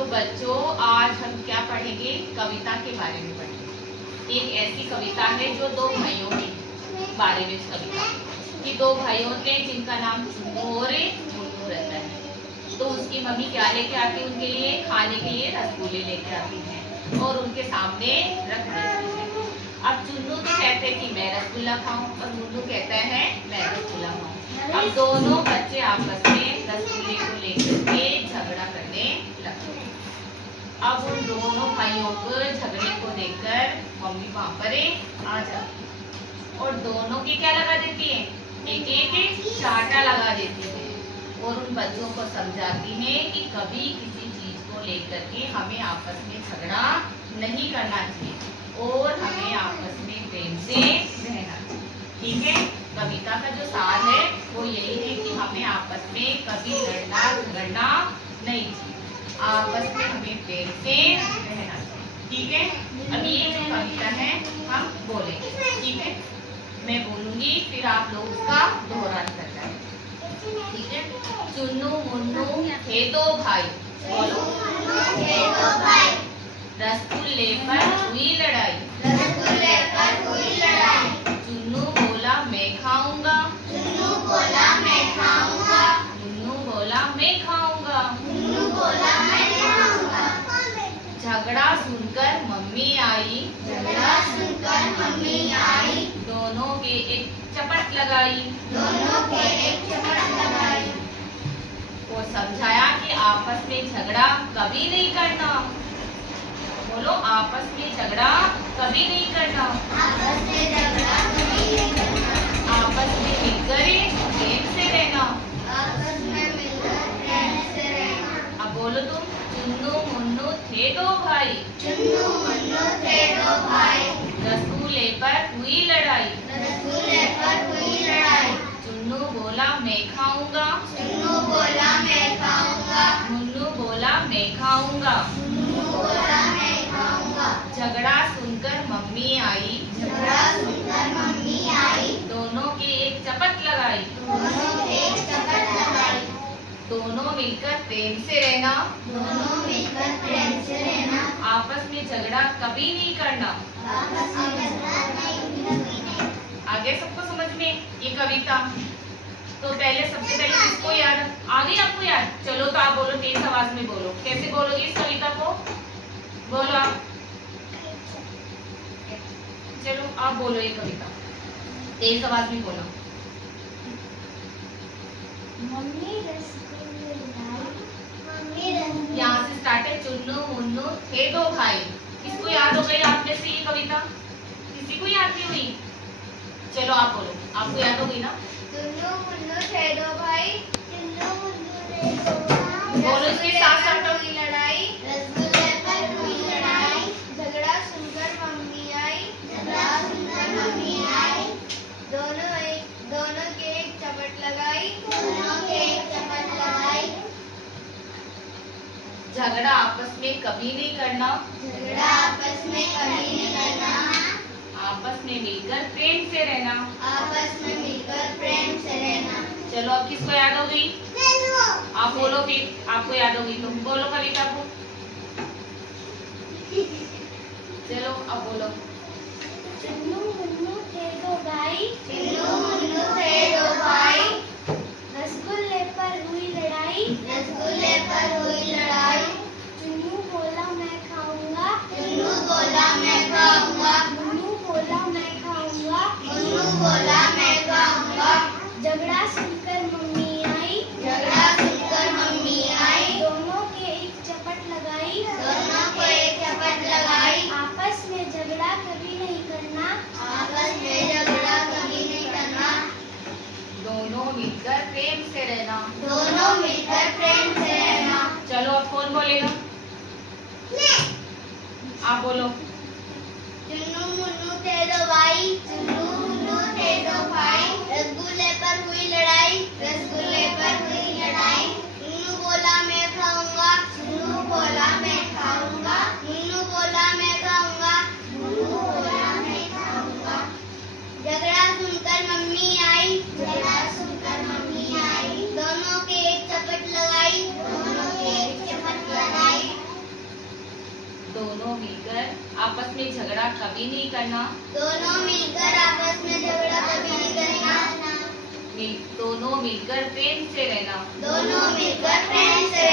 तो बच्चों आज हम क्या पढ़ेंगे, कविता के बारे में पढ़ेंगे। एक ऐसी कविता है जो दो भाइयों के बारे में कविता कि दो भाइयों थे जिनका नाम चुन्नू और मुन्नू रहता है। तो उसकी मम्मी क्या लेके आती है उनके लिए, खाने के लिए रसगुल्ले लेके आती है और उनके सामने रख देती है। अब चुन्नू तो कहते हैं कि मैं रसगुल्ला खाऊं और मुन्नू कहता है मैं रसगुल्ला खाऊं। अब दोनों बच्चे आपस में रसगुल्ले को लेकर के झगड़ा करने लगते हैं। अब उन दोनों भाइयों को झगड़े को देखकर मम्मी वहां पर आ जाती है और दोनों की क्या लगा देती है, एक एक चाटा लगा देती है और उन बच्चों को समझाती है कि कभी किसी चीज को लेकर के हमें आपस में झगड़ा नहीं करना चाहिए और हमें आपस में प्रेम से रहना चाहिए। ठीक है, कविता का जो सार है वो यही है कि हमें आपस में कभी लड़ना झगड़ना नहीं चाहिए, आपस में हमें प्रेम से रहना चाहिए। ठीक है, अब ये जो कविता है हम बोलेंगे। ठीक है, मैं बोलूंगी फिर आप लोग उसका दोहरान करना है। ठीक है, चुन्नू मुन्नू थे दो भाई, बोलो रसगुल्ले पर हुई लड़ाई, रसगुल्ले पर हुई लड़ाई। चुन्नू बोला मैं खाऊंगा, चुन्नू बोला मैं खाऊंगा, मुन्नू बोला मैं खाऊंगा, मुन्नू बोला मैं खाऊंगा। झगड़ा सुनकर मम्मी आई, झगड़ा सुनकर मम्मी आई, दोनों के एक चपट लगाई, दोनों के एक चपट लगाई और समझाया कि आपस में झगड़ा कभी नहीं करना। बोलो आपस में झगड़ा कभी नहीं करना, आपस में झगड़ा कभी नहीं करना, आपस में मिलकर प्रेम से रहना। आपस में मिलकर प्रेम से रहना। अब बोलो तुम, चुन्नू मुन्नू थे दो भाई, चुन्नू मुन्नू थे दो भाई, रसगुल्ले पर हुई लड़ाई, रसगुल्ले पर हुई लड़ाई। चुन्नू बोला मैं खाऊंगा, चुन्नू बोला मैं खाऊंगा, मुन्नू बोला मैं खाऊंगा, मुन्नू बोला मैं खाऊंगा। झगड़ा सुनकर मम्मी आई, झगड़ा सुनकर मम्मी आई, दोनों की एक चपट लगाई, दोनों के एक चपट लगाई। दोनों मिलकर प्रेम से रहना, दोनों मिलकर प्रेम से रहना, आपस में झगड़ा कभी नहीं करना। आपस में झगड़ा नहीं। आगे सबको समझ में ये कविता। तो पहले सबसे पहले किसको याद आ गई, आपको याद? चलो तो आप बोलो, तेज आवाज में बोलो। कैसे बोलोगे इस कविता को, बोलो आप। चलो आप बोलो ये कविता, तेज आवाज में बोलो। मम्मी रसगुल्ले लाई, मम्मी रसगुल्ले। यहाँ से स्टार्ट है, चुन्नू मुन्नू थे दो भाई। किसको याद हो गई आप में से ये कविता? किसी को याद नहीं हुई? चलो आप बोलो, आपको याद हो गई ना? चुन्नू मुन्नू थे दो भाई, चुन्नू मुन्नू थे दो भाई। बोलो इसके साथ साथ। हुई लड़ाई, रसगुल्ले पर हुई लड़ाई। झगड़ा सुनकर मम्मी आई, झगड़ा सुनकर मम्मी आई। दोनों के एक चपट लगाई, दोनों के एक चपट लगाई। झगड़ा आपस में कभी नहीं करना, झगड़ा आपस में कभी नहीं करना, आपस में मिलकर प्रेम से रहना। आपस में मिलकर प्रेम से रहना। चलो अब किसको याद हो गई? आप बोलो फिर, आपको याद होगी तो बोलो कविता को। चलो अब बोलो। चुन्नू मुन्नू थे दो भाई, चुन्नू मुन्नू थे दो भाई। रसगुल्ले पर हुई लड़ाई, रसगुल्ले पर हुई लड़ाई। चुन्नू बोला मैं खाऊंगा, चुन्नू बोला मैं खाऊंगा, मुन्नू बोला मैं खाऊंगा, मुन्नू बोला मैं खाऊंगा। झगड़ा सुनकर मम्मी आई, झगड़ा सुनकर मम्मी आई। दोनों के एक चपट लगाई, दोनों को एक चपट लगाई। आपस में झगड़ा कभी नहीं करना, आपस में झगड़ा कभी नहीं करना। दोनों मिलकर प्रेम से रहना, दोनों मिलकर प्रेम से रहना। चलो अब कौन बोलेगा? आप बोलो। चुन्नू मुन्नू थे दो भाई, चुन्नू मुन्नू थे दो भाई। रसगुल्ले पर हुई लड़ाई, रसगुल्ले पर हुई लड़ाई। मुन्नू बोला मैं खाऊंगा, मुन्नू बोला मैं खाऊंगा, मुन्नू बोला मैं खाऊंगा, मुन्नू बोला मैं खाऊंगा। झगड़ा सुनकर मम्मी आई, झगड़ा सुनकर मम्मी आई। दोनों के एक चपट लगाई, दोनों के एक चपट लगाई। दोनों मिलकर आपस में झगड़ा कभी नहीं करना। दोनों मिलकर आपस में झगड़ा कभी नहीं करना। दोनों मिलकर प्रेम से रहना। दोनों मिलकर प्रेम से